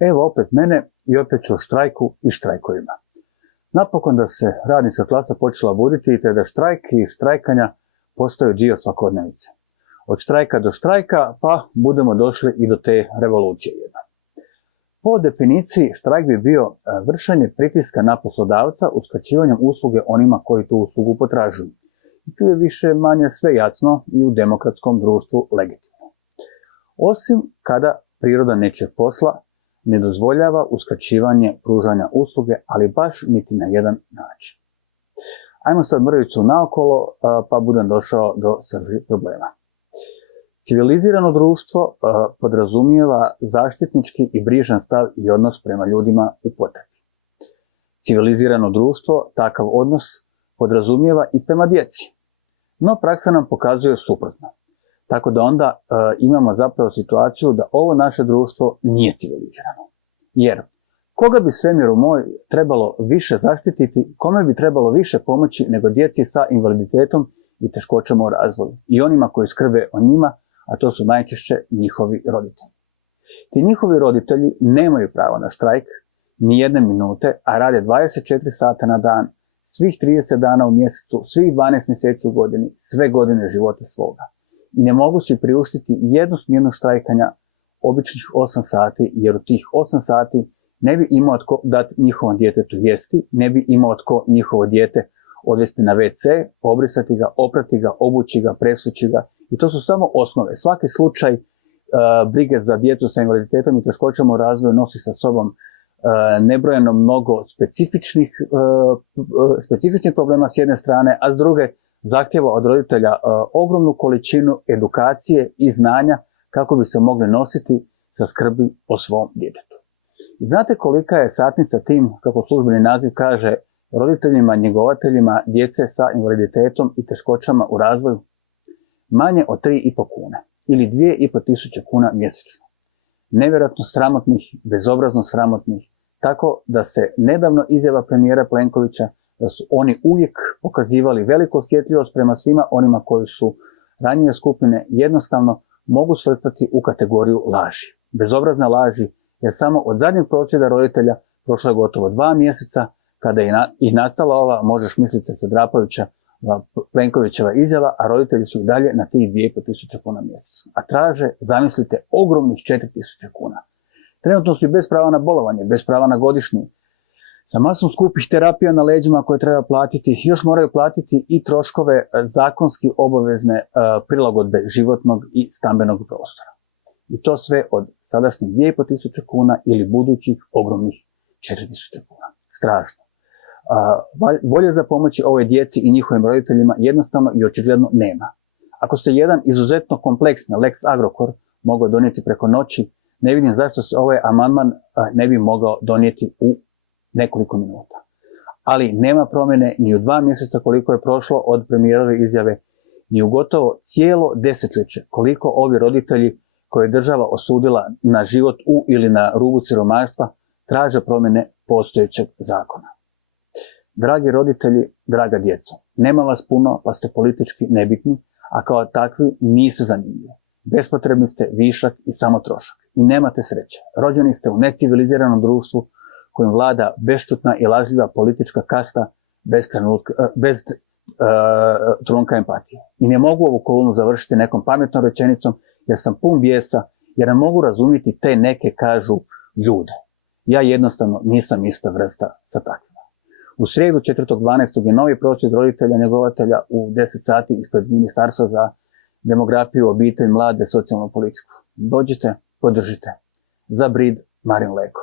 Evo opet mene i opet ću o štrajku i štrajkovima. Napokon da se radnička klasa počela buditi te da štrajk i štrajkanja postaju dio svakodnevice. Od štrajka do štrajka pa budemo došli i do te revolucije jedne. Po definiciji štrajk bi bio vršenje pritiska na poslodavca uskraćivanjem usluge onima koji tu uslugu potražuju. I tu je više manje sve jasno i u demokratskom društvu legitimno. Osim kada priroda nečeg posla ne dozvoljava uskraćivanje pružanja usluge, ali baš niti na jedan način. Ajmo sad mrvicu naokolo, pa budem došao do srži problema. Civilizirano društvo podrazumijeva zaštitnički i brižan stav i odnos prema ljudima u potrebi. Civilizirano društvo takav odnos podrazumijeva i prema djeci. No praksa nam pokazuje suprotno. Tako da onda imamo zapravo situaciju da ovo naše društvo nije civilizirano. Jer koga bi svemiru moj trebalo više zaštititi, kome bi trebalo više pomoći nego djeci sa invaliditetom i teškoćama u razvoju i onima koji skrbe o njima, a to su najčešće njihovi roditelji. Ti njihovi roditelji nemaju pravo na štrajk ni jedne minute, a rade 24 sata na dan, svih 30 dana u mjesecu, svih 12 mjeseci u godini, sve godine života svoga. I ne mogu si priuštiti jednu smjenu štrajkanja običnih 8 sati, jer u tih 8 sati ne bi imao tko dati njihovom djetetu jesti, ne bi imao tko njihovo dijete odvesti na WC, obrisati ga, oprati ga, obući ga, presući ga. I to su samo osnove. Svaki slučaj brige za djecu sa invaliditetom i teškoćama u razvoju nosi sa sobom nebrojeno mnogo specifičnih problema s jedne strane, a s druge zahtjeva od roditelja ogromnu količinu edukacije i znanja kako bi se mogli nositi sa skrbi o svom djetetu. I znate kolika je satnica tim, kako službeni naziv kaže, roditeljima, njegovateljima djece sa invaliditetom i teškoćama u razvoju? Manje od 3,5 kune ili 2,5 tisuće kuna mjesečno. Nevjerojatno sramotnih, bezobrazno sramotnih, tako da se nedavno izjava premijera Plenkovića da su oni uvijek pokazivali veliku osjetljivost prema svima onima koji su ranjive skupine, jednostavno mogu svrstati u kategoriju laži. Bezobrazne laži, jer samo od zadnjeg prosvjeda roditelja prošlo je gotovo 2 mjeseca, kada je i nastala ova, možeš misliti se drapajuća, Plenkovićeva izjava, a roditelji su i dalje na tih 2,5 tisuća kuna mjesečno. A traže, zamislite, ogromnih 4.000 kuna. Trenutno su i bez prava na bolovanje, bez prava na godišnji, sa masom skupih terapija na leđima koje treba platiti, još moraju platiti i troškove zakonski obavezne prilagodbe životnog i stambenog prostora. I to sve od sadašnjih 2,5 tisuća kuna ili budućih ogromnih 4.000 kuna. Strašno. Volje za pomoći ovoj djeci i njihovim roditeljima jednostavno i očigledno nema. Ako se jedan izuzetno kompleksni Lex Agrokor mogao donijeti preko noći, ne vidim zašto se ovaj amandman ne bi mogao donijeti u nekoliko minuta. Ali nema promjene ni u 2 mjeseca koliko je prošlo od premijerove izjave, ni u gotovo cijelo desetljeće koliko ovi roditelji koje je država osudila na život u ili na rubu siromaštva traže promjene postojećeg zakona. Dragi roditelji, draga djeco, nema vas puno pa ste politički nebitni, a kao takvi niste zanimljivi. Bespotrebni ste, višak i samo trošak. I nemate sreće. Rođeni ste u neciviliziranom društvu kojim vlada bešćutna i lažljiva politička kasta bez trunka empatije. I ne mogu ovu kolumnu završiti nekom pametnom rečenicom jer sam pun bijesa, jer ne mogu razumjeti te neke kažu ljude. Ja jednostavno nisam ista vrsta sa takvima. U srijedu 4.12. je novi prosvjed roditelja njegovatelja u 10 sati ispred Ministarstva za demografiju, obitelj, mlade, socijalnu politiku. Dođite, podržite. Za Brid, Marin Leko.